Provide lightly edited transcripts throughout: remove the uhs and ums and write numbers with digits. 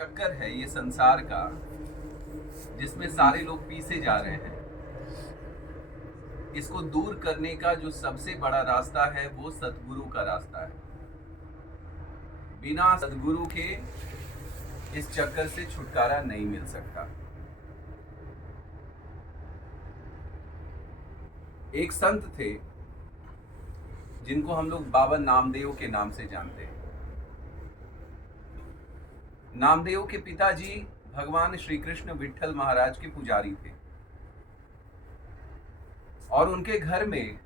चक्कर है ये संसार का, जिसमें सारे लोग पीछे जा रहे हैं। इसको दूर करने का जो सबसे बड़ा रास्ता है वो सतगुरु का रास्ता है। बिना सतगुरु के इस चक्कर से छुटकारा नहीं मिल सकता। एक संत थे जिनको हम लोग बाबा नामदेव के नाम से जानते हैं। नामदेव के पिताजी भगवान श्री कृष्ण विट्ठल महाराज के पुजारी थे और उनके घर में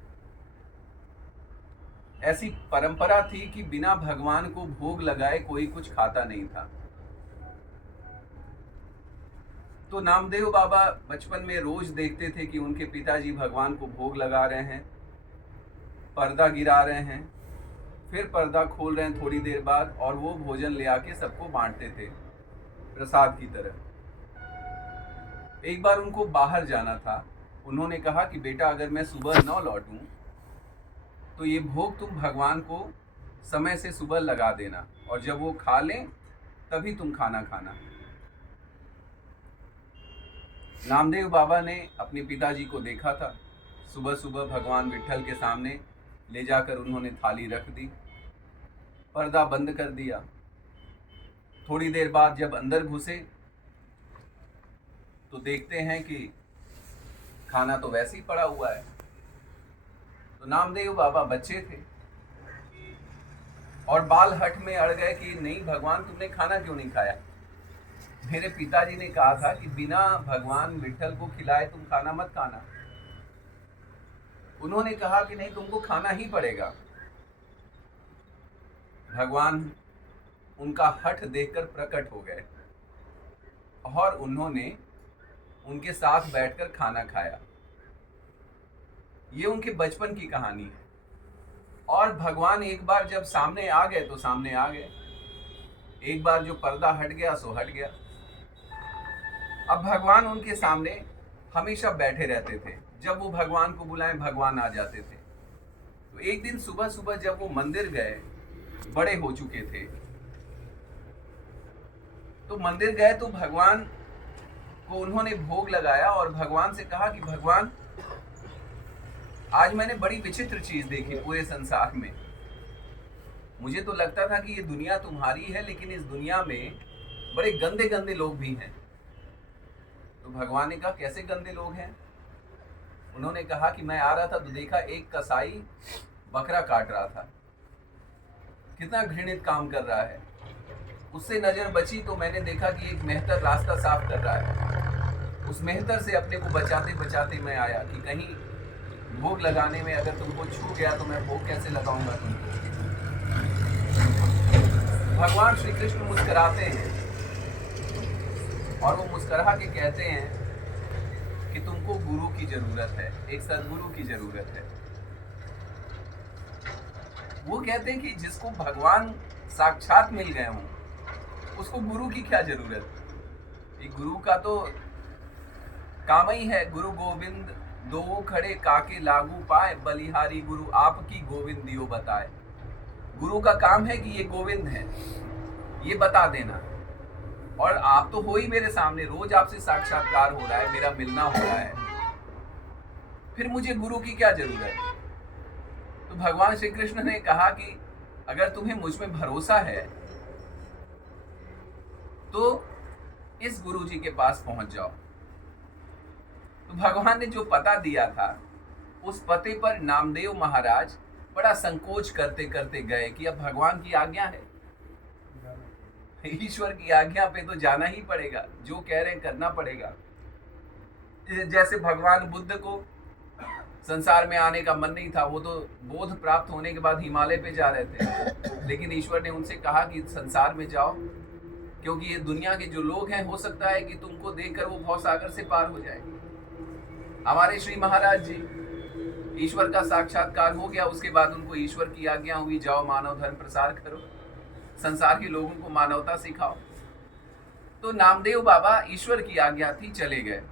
ऐसी परंपरा थी कि बिना भगवान को भोग लगाए कोई कुछ खाता नहीं था। तो नामदेव बाबा बचपन में रोज देखते थे कि उनके पिताजी भगवान को भोग लगा रहे हैं, पर्दा गिरा रहे हैं, फिर पर्दा खोल रहे हैं थोड़ी देर बाद, और वो भोजन ले आके सबको बांटते थे प्रसाद की तरह। एक बार उनको बाहर जाना था। उन्होंने कहा कि बेटा, अगर मैं सुबह न लौटूं तो ये भोग तुम भगवान को समय से सुबह लगा देना, और जब वो खा लें तभी तुम खाना खाना। नामदेव बाबा ने अपने पिताजी को देखा था। सुबह सुबह भगवान विट्ठल के सामने ले जाकर उन्होंने थाली रख दी, पर्दा बंद कर दिया। थोड़ी देर बाद जब अंदर घुसे तो देखते हैं कि खाना तो वैसे ही पड़ा हुआ है। तो नामदेव बाबा बच्चे थे और बाल हट में अड़ गए कि नहीं भगवान, तुमने खाना क्यों नहीं खाया? मेरे पिताजी ने कहा था कि बिना भगवान विट्ठल को खिलाए तुम खाना मत खाना। उन्होंने कहा कि नहीं, तुमको खाना ही पड़ेगा। भगवान उनका हठ देखकर प्रकट हो गए और उन्होंने उनके साथ बैठकर खाना खाया। ये उनके बचपन की कहानी है। और भगवान एक बार जब सामने आ गए तो सामने आ गए। एक बार जो पर्दा हट गया सो हट गया। अब भगवान उनके सामने हमेशा बैठे रहते थे। जब वो भगवान को बुलाएं भगवान आ जाते थे। तो एक दिन सुबह सुबह जब वो मंदिर गए, बड़े हो चुके थे, तो मंदिर गए तो भगवान को उन्होंने भोग लगाया और भगवान से कहा कि भगवान, आज मैंने बड़ी विचित्र चीज देखी पूरे संसार में। मुझे तो लगता था कि ये दुनिया तुम्हारी है, लेकिन इस दुनिया में बड़े गंदे गंदे लोग भी हैं। तो भगवान ने कहा, कैसे गंदे लोग हैं? उन्होंने कहा कि मैं आ रहा था तो देखा एक कसाई बकरा काट रहा था। कितना घृणित काम कर रहा है। उससे नजर बची तो मैंने देखा कि एक मेहतर रास्ता साफ कर रहा है। उस मेहतर से अपने को बचाते बचाते मैं आया कि कहीं भोग लगाने में अगर तुमको छू गया तो मैं भोग कैसे लगाऊंगा तुमको। भगवान श्री कृष्ण मुस्कुराते हैं और वो मुस्कुरा के कहते हैं कि तुमको गुरु की जरूरत है, एक सदगुरु की जरूरत है। वो कहते हैं कि जिसको भगवान साक्षात मिल गए हों उसको गुरु की क्या जरूरत। एक गुरु का तो काम ही है, गुरु गोविंद दो खड़े काके लागू पाए, बलिहारी गुरु आपकी गोविंद दियो बताए। गुरु का काम है कि ये गोविंद है, ये बता देना। और आप तो हो ही मेरे सामने, रोज आपसे साक्षात्कार हो रहा है, मेरा मिलना हो रहा है, फिर मुझे गुरु की क्या जरूरत। तो भगवान श्री कृष्ण ने कहा कि अगर तुम्हें मुझ में भरोसा है तो इस गुरु जी के पास पहुंच जाओ। तो भगवान ने जो पता दिया था उस पते पर नामदेव महाराज बड़ा संकोच करते करते गए कि अब भगवान की आज्ञा है, ईश्वर की आज्ञा पे तो जाना ही पड़ेगा, जो कह रहे हैं करना पड़ेगा। जैसे भगवान बुद्ध को संसार में आने का मन नहीं था, वो तो बोध प्राप्त होने के बाद हिमालय पे जा रहे थे, लेकिन ईश्वर ने उनसे कहा कि संसार में जाओ, क्योंकि ये दुनिया के जो लोग हैं हो सकता है कि तुमको देखकर वो भवसागर से पार हो जाए। हमारे श्री महाराज जी, ईश्वर का साक्षात्कार हो गया, उसके बाद उनको ईश्वर की आज्ञा हुई, जाओ मानव धर्म प्रसार करो, संसार के लोगों को मानवता सिखाओ। तो नामदेव बाबा, ईश्वर की आज्ञा थी, चले गए।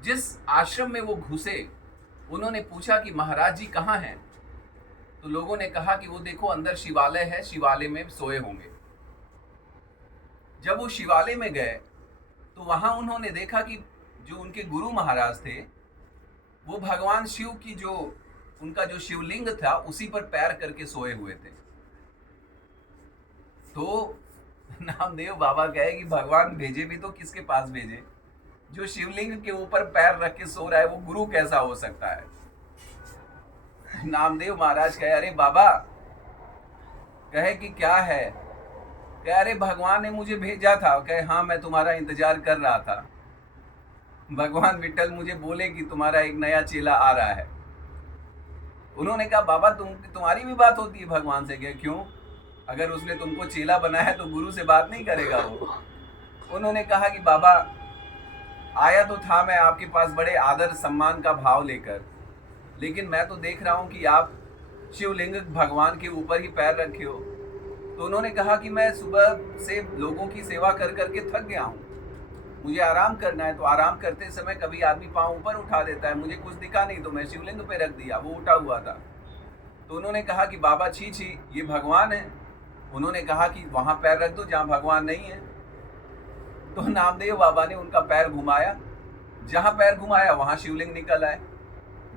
जिस आश्रम में वो घुसे उन्होंने पूछा कि महाराज जी कहाँ हैं? तो लोगों ने कहा कि वो देखो अंदर शिवालय है, शिवालय में सोए होंगे। जब वो शिवालय में गए तो वहां उन्होंने देखा कि जो उनके गुरु महाराज थे वो भगवान शिव की जो उनका जो शिवलिंग था उसी पर पैर करके सोए हुए थे। तो नामदेव बाबा कहे कि भगवान भेजे भी तो किसके पास भेजे? जो शिवलिंग के ऊपर पैर रख के सो रहा है वो गुरु कैसा हो सकता है? नामदेव महाराज कहे अरे बाबा, कहे कि क्या है? कहे अरे भगवान ने मुझे भेजा था। कहे हाँ, मैं तुम्हारा इंतजार कर रहा था। भगवान विठल मुझे बोले कि तुम्हारा एक नया चेला आ रहा है। उन्होंने कहा बाबा तुम्हारी भी बात होती है भगवान से? क्या क्यों? अगर उसने तुमको चेला बनाया है तो गुरु से बात नहीं करेगा वो? उन्होंने कहा कि बाबा आया तो था मैं आपके पास बड़े आदर सम्मान का भाव लेकर, लेकिन मैं तो देख रहा हूँ कि आप शिवलिंग भगवान के ऊपर ही पैर रखे हो। तो उन्होंने कहा कि मैं सुबह से लोगों की सेवा कर करके थक गया हूँ, मुझे आराम करना है। तो आराम करते समय कभी आदमी पाँव ऊपर उठा देता है, मुझे कुछ दिखा नहीं तो मैं शिवलिंग पे रख दिया, वो उठा हुआ था। तो उन्होंने कहा कि बाबा छी छी, ये भगवान है। उन्होंने कहा कि वहाँ पैर रख दो जहाँ भगवान नहीं है। तो नामदेव बाबा ने उनका पैर घुमाया, जहाँ पैर घुमाया वहाँ शिवलिंग निकल आए,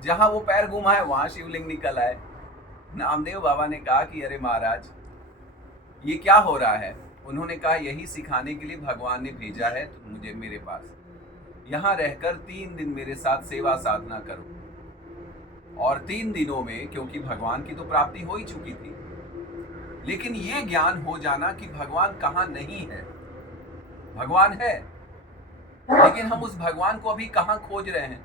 जहाँ वो पैर घुमाए वहाँ शिवलिंग निकल आए। नामदेव बाबा ने कहा कि अरे महाराज ये क्या हो रहा है? उन्होंने कहा यही सिखाने के लिए भगवान ने भेजा है तो मुझे मेरे पास, यहाँ रहकर 3 दिन मेरे साथ सेवा साधना करो। और 3 दिनों में, क्योंकि भगवान की तो प्राप्ति हो ही चुकी थी, लेकिन ये ज्ञान हो जाना कि भगवान कहाँ नहीं है। भगवान है, लेकिन हम उस भगवान को अभी कहाँ खोज रहे हैं?